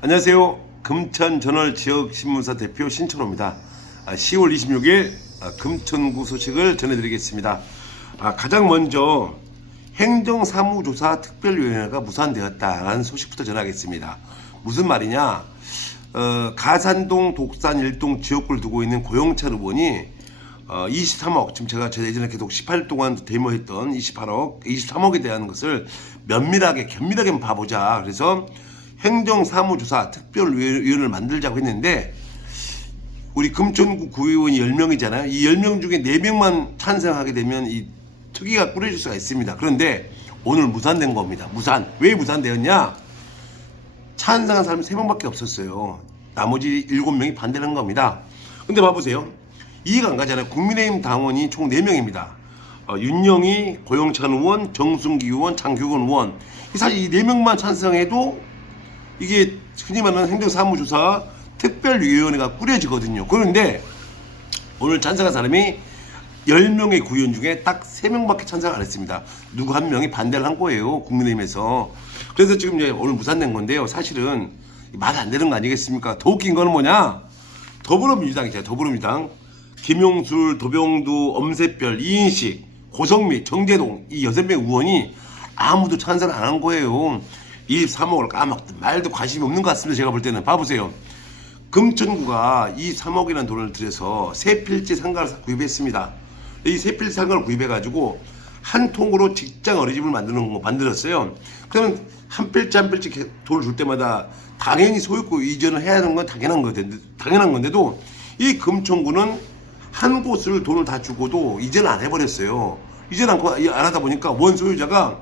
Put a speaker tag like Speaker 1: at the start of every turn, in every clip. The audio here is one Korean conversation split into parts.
Speaker 1: 안녕하세요. 금천 전월 지역 신문사 대표 신천호입니다. 아, 10월 26일 아, 금천구 소식을 전해드리겠습니다. 아, 가장 먼저 행정사무조사 특별위원회가 무산되었다라는 소식부터 전하겠습니다. 무슨 말이냐? 어, 가산동, 독산, 일동 지역구를 두고 있는 고영찬 의원이 어, 23억 지금 제가 제 예전에 계속 18일 동안 데모했던 28억, 23억에 대한 것을 면밀하게 견밀하게 한번 봐보자. 그래서 행정사무조사 특별위원회를 만들자고 했는데 우리 금천구 구의원이 10명이잖아요. 이 10명 중에 4명만 찬성하게 되면 이 특위가 꾸려질 수가 있습니다. 그런데 오늘 무산된 겁니다. 무산. 왜 무산되었냐? 찬성한 사람이 3명밖에 없었어요. 나머지 7명이 반대를 한 겁니다. 근데 봐보세요. 이해가 안 가잖아요. 국민의힘 당원이 총 4명입니다. 어, 윤영희, 고영찬 의원, 정순기 의원, 장규근 의원. 이 사실 이 4명만 찬성해도 이게 흔히 말하는 행정사무조사 특별위원회가 꾸려지거든요. 그런데 오늘 찬성한 사람이 10명의 구의원 중에 딱 3명밖에 찬성 안 했습니다. 누구 한 명이 반대를 한 거예요. 국민의힘에서. 그래서 지금 이제 오늘 무산된 건데요. 사실은 말 안 되는 거 아니겠습니까? 더 웃긴 거는 뭐냐? 더불어민주당이죠. 더불어민주당. 김용술, 도병두, 엄세별, 이인식, 고성미, 정재동 이 여섯 명 의원이 아무도 찬성 안한 거예요. 23억을 까먹든 말도 관심이 없는 것 같습니다. 제가 볼 때는 봐보세요. 금천구가 이 3억이라는 돈을 들여서 세 필지 상가를 구입했습니다. 이 세 필지 상가를 구입해가지고 한 통으로 직장 어린이집을 만드는 거 만들었어요. 그러면 한 필지 한 필지 돈을 줄 때마다 당연히 소유권 이전을 해야 하는 건 당연한 건데 당연한 건데도 이 금천구는 한 곳을 돈을 다 주고도 이전 안 해버렸어요. 이전 않고 안 하다 보니까 원 소유자가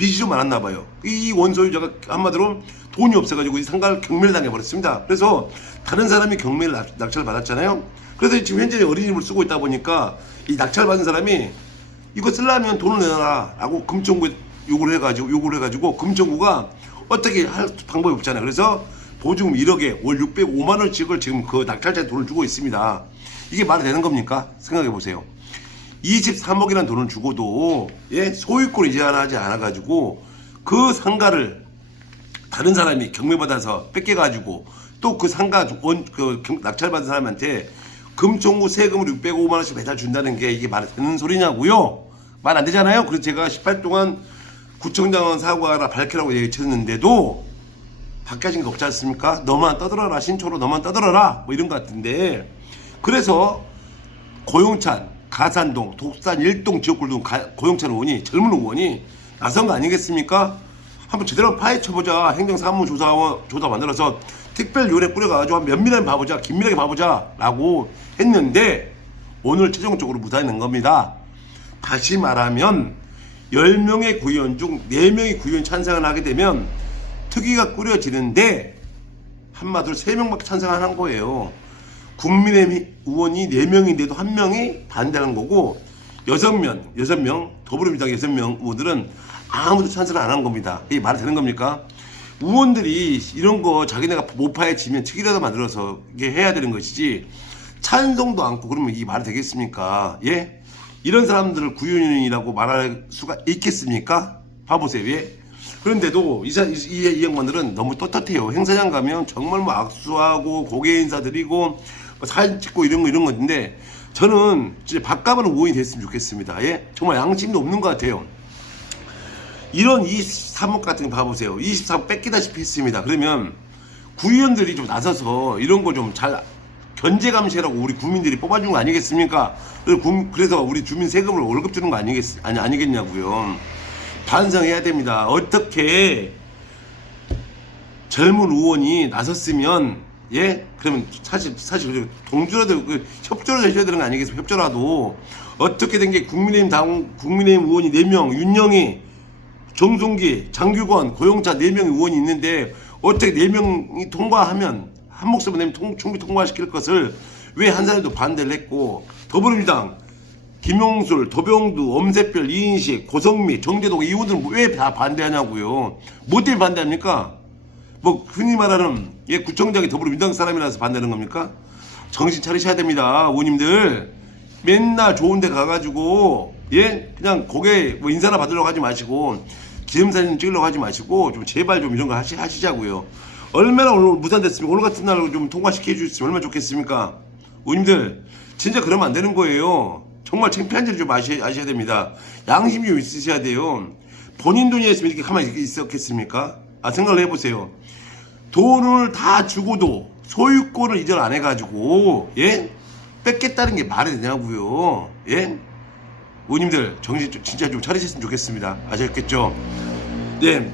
Speaker 1: 빚이 좀 많았나 봐요. 이 원소유자가 한마디로 돈이 없어가지고 이 상가를 경매를 당해버렸습니다. 그래서 다른 사람이 경매를 낙- 낙찰을 받았잖아요. 그래서 지금 현재 어린이집을 쓰고 있다 보니까 이 낙찰 받은 사람이 이거 쓰려면 돈을 내놔라고 금천구에 요구를 해가지고 요구를 해가지고 금천구가 어떻게 할 방법이 없잖아요. 그래서 보증금 1억에 월 605만 원씩을 지금 그 낙찰자에 돈을 주고 있습니다. 이게 말이 되는 겁니까? 생각해 보세요. 23억이라는 돈을 주고도 예 소유권 이전하지 않아 가지고 그 상가를 다른 사람이 경매받아서 뺏겨가지고 또 그 상가 원 그 낙찰받은 사람한테 금총구 세금을 605만 원씩 매달 준다는 게 이게 말이 되는 소리냐고요? 말 안 되잖아요. 그래서 제가 18 동안 구청장은 사과하라 밝히라고 얘기했는데도 바뀌어진 게 없지 않습니까? 너만 떠들어라 신초로 너만 떠들어라 뭐 이런 것 같은데 그래서 고용찬, 가산동, 독산, 일동 지역구를 둔 가- 고용찬 의원이 젊은 의원이 나선 거 아니겠습니까? 한번 제대로 파헤쳐보자. 행정사무조사 조사 만들어서 특별위원회 꾸려가지고 한 면밀하게 봐보자. 긴밀하게 봐보자라고 했는데 오늘 최종적으로 무산된 겁니다. 다시 말하면 10명의 구의원 중 4명이 구의원 찬성을 하게 되면 특위가 꾸려지는데 한마디로 3명밖에 찬성 안한 거예요. 국민의힘 의원이 4명인데도 한 명이 반대하는 거고 6명, 6명, 더불어민주당 6명 의원들은 아무도 찬성을 안한 겁니다. 이게 말이 되는 겁니까? 의원들이 이런 거 자기네가 못 파헤치면 특이라도 만들어서 이게 해야 되는 것이지 찬성도 않고 그러면 이게 말이 되겠습니까? 예? 이런 사람들을 구의원이라고 말할 수가 있겠습니까? 봐보세요. 예? 그런데도 이, 사- 이, 이, 이 양반들은 너무 떳떳해요. 행사장 가면 정말 뭐 악수하고 고개 인사드리고 뭐 사진 찍고 이런 거 이런 건데 저는 진짜 밥값은 의원이 됐으면 좋겠습니다. 예? 정말 양심도 없는 것 같아요. 이런 23억 같은 거 봐보세요. 24억 뺏기다시피 했습니다. 그러면 구의원들이 좀 나서서 이런 거 좀 잘 견제 감시라고 우리 국민들이 뽑아준 거 아니겠습니까? 그래서 우리 주민 세금을 월급 주는 거 아니겠 아니 아니겠냐고요. 반성해야 됩니다. 어떻게 젊은 의원이 나섰으면 예 그러면 사실 사실 동조라도 그 협조를 해줘야 되는 거 아니겠습니까? 협조라도 어떻게 된 게 국민의힘 당 국민의힘 의원이 4명 윤영희 정송기, 장규건, 고용차 4명의 의원이 있는데 어떻게 4명이 통과하면 한 목소리 내면 통, 총기 통과시킬 것을 왜 한 사람도 반대를 했고 더불어민주당 김용술, 도병두, 엄세별, 이인식, 고성미, 정재동 이 의원들은 왜 다 반대하냐고요. 뭐 때문에 반대합니까? 뭐 흔히 말하는 예 구청장이 더불어민주당 사람이라서 반대하는 겁니까? 정신 차리셔야 됩니다, 의원님들. 맨날 좋은데 가가지고 예 그냥 고개 뭐 인사나 받으려고 하지 마시고 기념사진 찍으려고 하지 마시고 좀 제발 좀 이런 거 하시, 하시자고요. 얼마나 오늘 무산됐습니까? 오늘 같은 날좀 통과시켜 주셨으면 얼마나 좋겠습니까? 우님들 진짜 그러면 안 되는 거예요. 정말 창피한지를 좀 아셔, 아셔야 됩니다. 양심이 좀 있으셔야 돼요. 본인 돈이었으면 이렇게 가만히 있었겠습니까? 아 생각을 해보세요. 돈을 다 주고도 소유권을 이전 안 해가지고 예? 뺏겠다는 게 말이 되냐고요. 예? 우님들 정신 좀 진짜 좀 차리셨으면 좋겠습니다. 아셨겠죠? 네.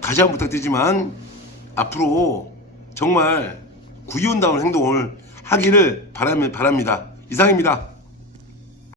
Speaker 1: 다시 부탁드리지만 앞으로 정말 구이온다운 행동을 하기를 바라면 바랍니다. 이상입니다